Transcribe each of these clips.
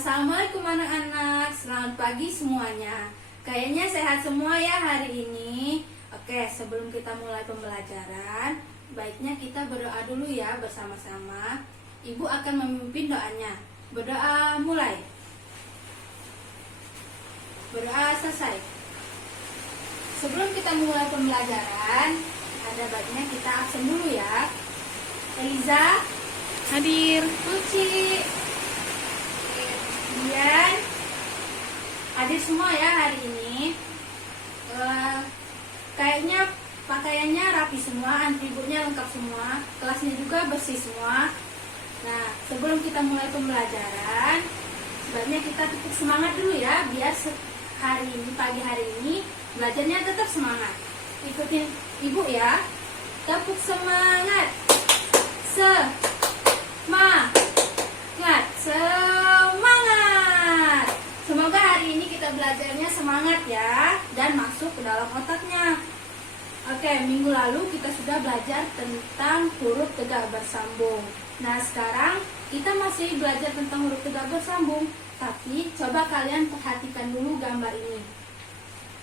Assalamualaikum anak-anak, selamat pagi semuanya. Kayaknya sehat semua ya hari ini. Oke, sebelum kita mulai pembelajaran, baiknya kita berdoa dulu ya bersama-sama. Ibu akan memimpin doanya. Berdoa mulai. Berdoa selesai. Sebelum kita mulai pembelajaran, ada baiknya kita absen dulu ya. Eliza Hadir. Suci, kemudian hadir semua ya hari ini. Kayaknya pakaiannya rapi semua, atributnya lengkap semua, kelasnya juga bersih semua. Nah, sebelum kita mulai pembelajaran, sebaiknya kita tetap semangat dulu ya, biar hari ini, pagi hari ini belajarnya tetap semangat. Ikutin ibu ya. Tepuk semangat. Semangat. Semoga hari ini kita belajarnya semangat ya, dan masuk ke dalam otaknya. Oke, minggu lalu kita sudah belajar tentang huruf tegak bersambung. Nah, sekarang kita masih belajar tentang huruf tegak bersambung, tapi coba kalian perhatikan dulu gambar ini.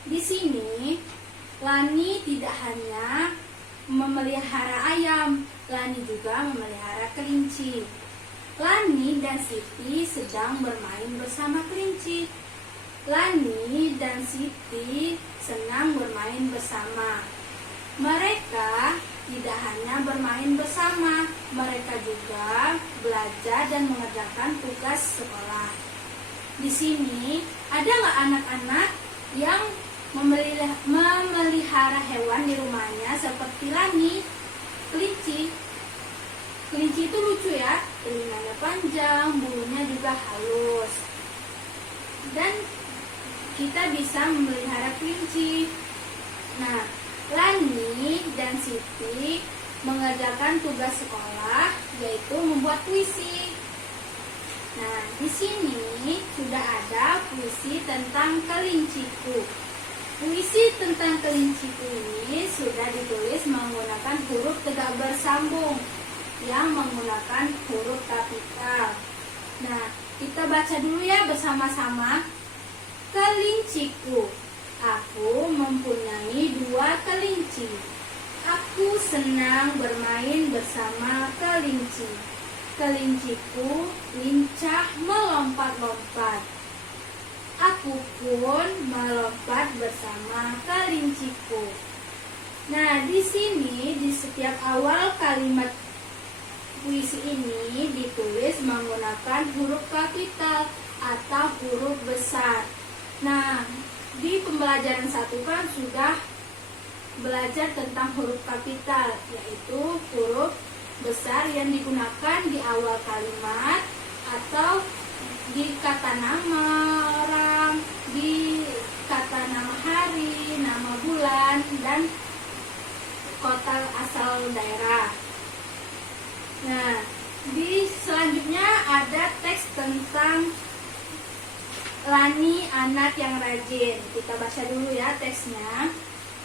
Di sini Lani tidak hanya memelihara ayam, Lani juga memelihara kelinci. Lani dan Siti sedang bermain bersama kelinci. Lani dan Siti senang bermain bersama. Mereka tidak hanya bermain bersama, mereka juga belajar dan mengerjakan tugas sekolah. Di sini ada nggak anak-anak yang memelihara hewan di rumahnya seperti Lani? Kelinci itu lucu ya, telinganya panjang, bulunya juga halus. Dan kita bisa memelihara kelinci. Nah, Lani dan Siti mengerjakan tugas sekolah, yaitu membuat puisi. Nah, di sini sudah ada puisi tentang kelinciku. Puisi tentang kelinciku ini sudah ditulis menggunakan huruf tegak bersambung yang menggunakan huruf kapital. Nah, kita baca dulu ya bersama-sama. Kelinciku, aku mempunyai 2 kelinci. Aku senang bermain bersama kelinci. Kelinciku lincah melompat-lompat. Aku pun melompat bersama kelinciku. Nah, di sini di setiap awal kalimat puisi ini ditulis menggunakan huruf kapital atau huruf besar. Nah, di pembelajaran 1 kan sudah belajar tentang huruf kapital, yaitu huruf besar yang digunakan di awal kalimat atau di kata nama orang, di kata nama hari, nama bulan, dan kota asal daerah. Nah, di selanjutnya ada teks tentang Lani anak yang rajin. Kita baca dulu ya teksnya.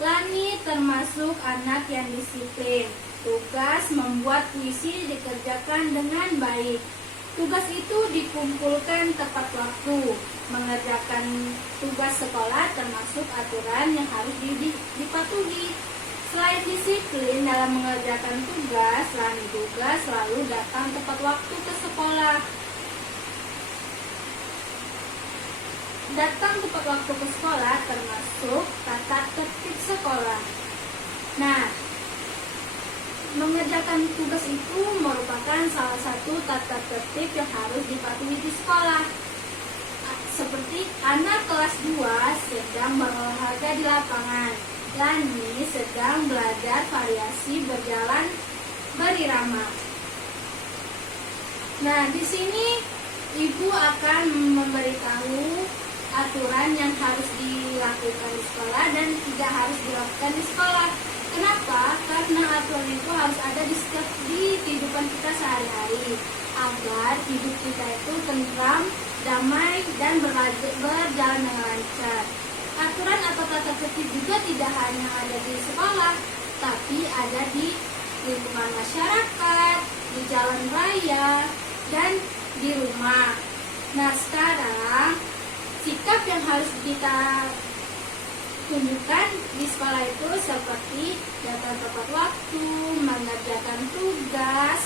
Lani termasuk anak yang disiplin. Tugas membuat puisi dikerjakan dengan baik. Tugas itu dikumpulkan tepat waktu. Mengerjakan tugas sekolah termasuk aturan yang harus dipatuhi. Selain disiplin dalam mengerjakan tugas, Lani juga selalu datang tepat waktu ke sekolah. Datang tepat waktu ke sekolah termasuk tata tertib sekolah. Nah, mengerjakan tugas itu merupakan salah satu tata tertib yang harus dipatuhi di sekolah. Seperti anak kelas 2 sedang berolahraga di lapangan. Lani sedang belajar variasi berjalan berirama. Nah, di sini ibu akan memberitahu aturan yang harus dilakukan di sekolah dan tidak harus dilakukan di sekolah. Kenapa? Karena aturan itu harus ada di kehidupan kita sehari-hari agar hidup kita itu tentram, damai, dan berjalan dengan lancar. Aturan atau tata tertib juga tidak hanya ada di sekolah, tapi ada di lingkungan masyarakat, di jalan raya, dan di rumah. Nah, sekarang sikap yang harus kita tunjukkan di sekolah itu seperti datang tepat waktu, mengerjakan tugas,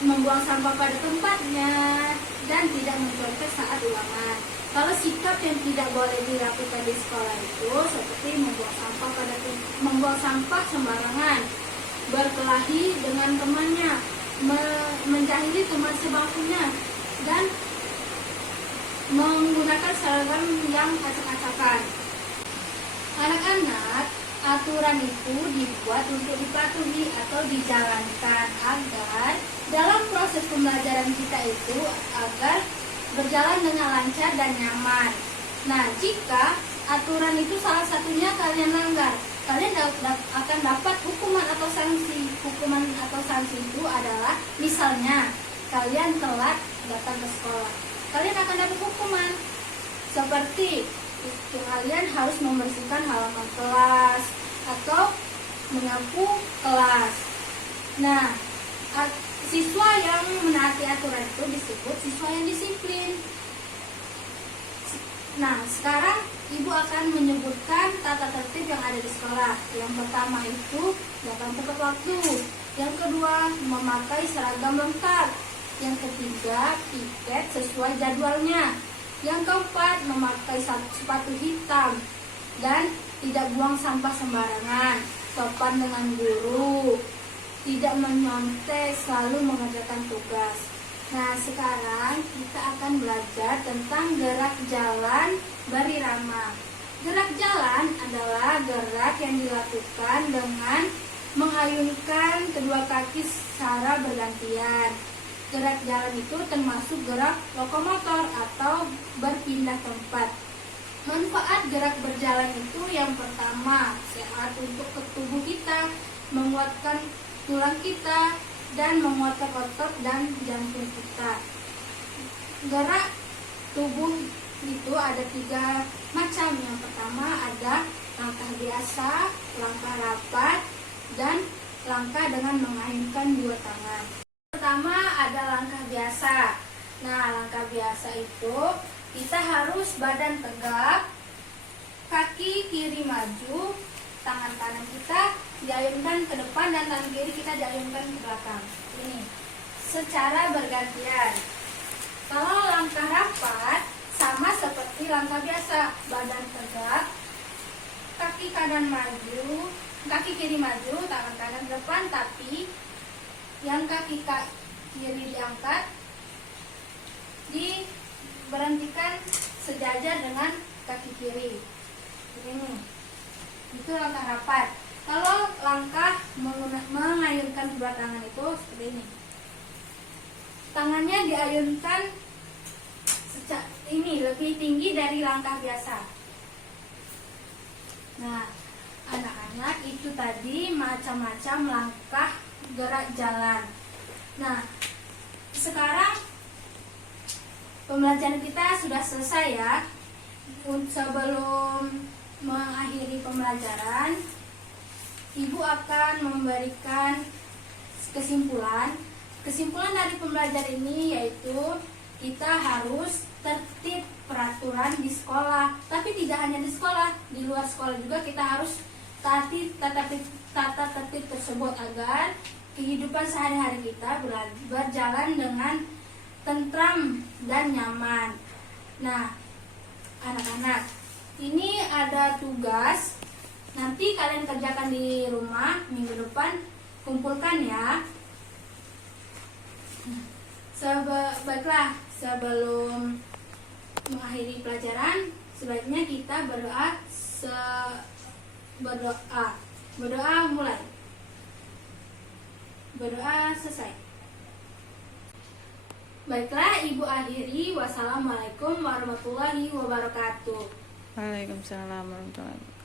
membuang sampah pada tempatnya, dan tidak mencontek saat ulangan. Kalau sikap yang tidak boleh dilakukan di sekolah itu seperti membuang sampah sembarangan, berkelahi dengan temannya, menjahili teman sebangkunya, dan menggunakan seragam yang acak-acakan. Anak-anak, aturan itu dibuat untuk dipatuhi atau dijalankan agar dalam proses pembelajaran kita itu agar berjalan dengan lancar dan nyaman. Nah, jika aturan itu salah satunya kalian langgar, kalian akan dapat hukuman atau sanksi. Hukuman atau sanksi itu adalah misalnya kalian telat datang ke sekolah, kalian akan dapat hukuman seperti kalian harus membersihkan halaman kelas atau menyapu kelas. Nah, siswa yang menaati aturan itu disebut siswa yang disiplin. Nah, sekarang Ibu akan menyebutkan tata tertib yang ada di sekolah. Yang pertama itu datang tepat waktu. Yang kedua, memakai seragam lengkap. Yang ketiga, piket sesuai jadwalnya. Yang keempat, memakai sepatu hitam dan tidak buang sampah sembarangan, sopan dengan guru, tidak menyontek, selalu mengerjakan tugas. Nah, sekarang kita akan belajar tentang gerak jalan berirama. Gerak jalan adalah gerak yang dilakukan dengan mengayunkan kedua kaki secara bergantian. Gerak jalan itu termasuk gerak lokomotor atau berpindah tempat. Manfaat gerak berjalan itu yang pertama, sehat untuk tubuh kita, menguatkan tulang kita, dan menguatkan otot dan jantung kita. Gerak tubuh itu ada 3 macam. Yang pertama ada langkah biasa, langkah rapat, dan langkah dengan mengayunkan 2 tangan. Pertama ada langkah biasa. Nah, langkah biasa itu kita harus badan tegak, kaki kiri maju, tangan kanan kita diayunkan ke depan dan tangan kiri kita diayunkan ke belakang. Ini secara bergantian. Kalau langkah rapat sama seperti langkah biasa, badan tegak, kaki kanan maju, kaki kiri maju, tangan kanan ke depan, tapi yang kaki kiri diangkat, diberhentikan sejajar dengan kaki kiri. Ini itu langkah rapat. Kalau langkah mengayunkan kedua tangan itu seperti ini. Tangannya diayunkan ini lebih tinggi dari langkah biasa. Nah, anak-anak, itu tadi macam-macam langkah gerak jalan. Nah, sekarang pembelajaran kita sudah selesai ya. Sebelum mengakhiri pembelajaran, Ibu akan memberikan kesimpulan. Kesimpulan dari pembelajaran ini yaitu kita harus tertib peraturan di sekolah. Tapi tidak hanya di sekolah, di luar sekolah juga kita harus taati tata tertib tersebut agar kehidupan sehari-hari kita berjalan dengan tentram dan nyaman. Nah, anak-anak, ini ada tugas. Nanti kalian kerjakan di rumah minggu depan, kumpulkan ya. Baiklah, sebelum mengakhiri pelajaran, sebaiknya kita berdoa mulai. Berdoa selesai. Baiklah, Ibu akhiri. Wassalamualaikum warahmatullahi wabarakatuh. Waalaikumsalam warahmatullahi wabarakatuh.